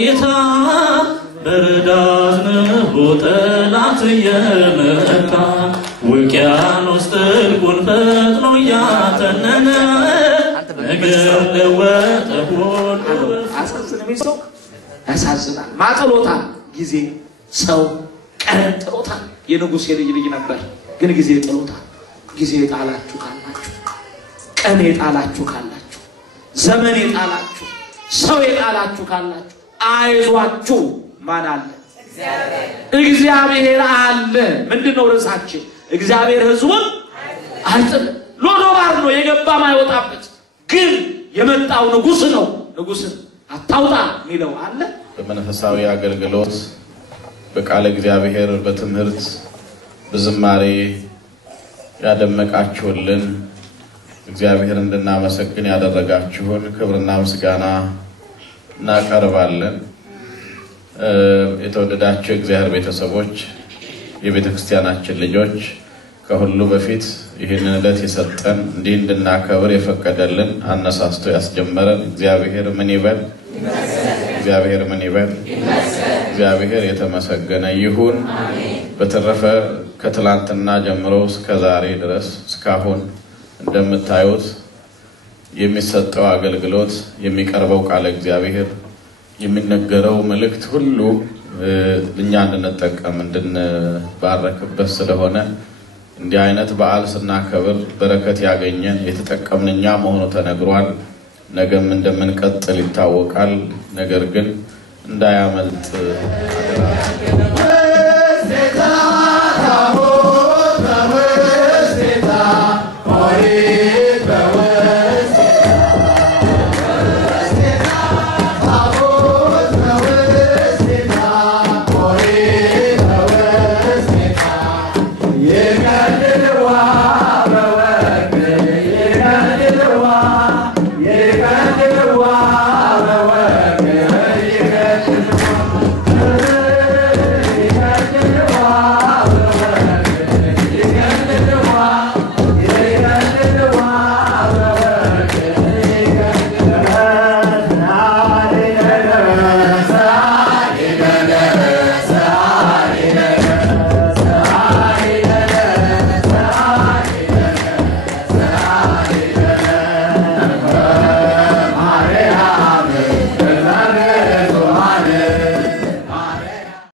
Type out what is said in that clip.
ጌታ በረዳት ነው ጠላት የመታ ውቅያኖስ ጥልቁን ፈጥኖ ያተነነ ነገር ለወጠ ሁሉ አሳዝነው ያሳዝናል ማጥሎታል ጊዜ ሰው ቀን ጥሎታል የንጉስ የልጅ ነበር ግን ጊዜ ጥሎታል ጊዜ ጣላችሁ ካላችሁ ቀን የጣላችሁ ካላችሁ ዘመን የጣላችሁ ሰው የጣላችሁ ካላችሁ አይዟችሁ ማን አለ እግዚአብሔር አለ ምንድነው ርዕሳችን እግዚአብሔር ህዝቡን አይጥል ሎዶባር ነው የገባ ማይወጣበት ግን የመጣው ንጉስ ነው ንጉስን አታውጣ ሚለው አለ በመንፈሳዊ አገልግሎት በቃለ እግዚአብሔር በትምህርት በዝማሬ ያደመቃችሁልን እግዚአብሔር እንድናመሰግን ያደረጋችሁን ክብርና ምስጋና እናቀርባለን የተወደዳችሁ እግዚአብሔር ቤተሰቦች የቤተክርስቲያናችን ልጆች ከሁሉ በፊት ይህንን ዕለት የሰጠን እንዲህ እንድናከብር የፈቀደልን አነሳስቶ ያስጀመረን እግዚአብሔር ምን ይበል እግዚአብሔር ምን ይበል እግዚአብሔር የተመሰገነ ይሁን በተረፈ ከትላንትና ጀምሮ እስከ ዛሬ ድረስ እስካሁን እንደምታዩት የሚሰጠው አገልግሎት የሚቀርበው ቃል እግዚአብሔር የሚነገረው መልእክት ሁሉ እኛ እንድንጠቀም እንድንባረክበት ስለሆነ እንዲህ አይነት በዓል ስናከብር በረከት ያገኘን የተጠቀምንኛ መሆኑ ተነግሯል ነገም እንደምንቀጥል ይታወቃል ነገር ግን እንዳያመልጥ አደራ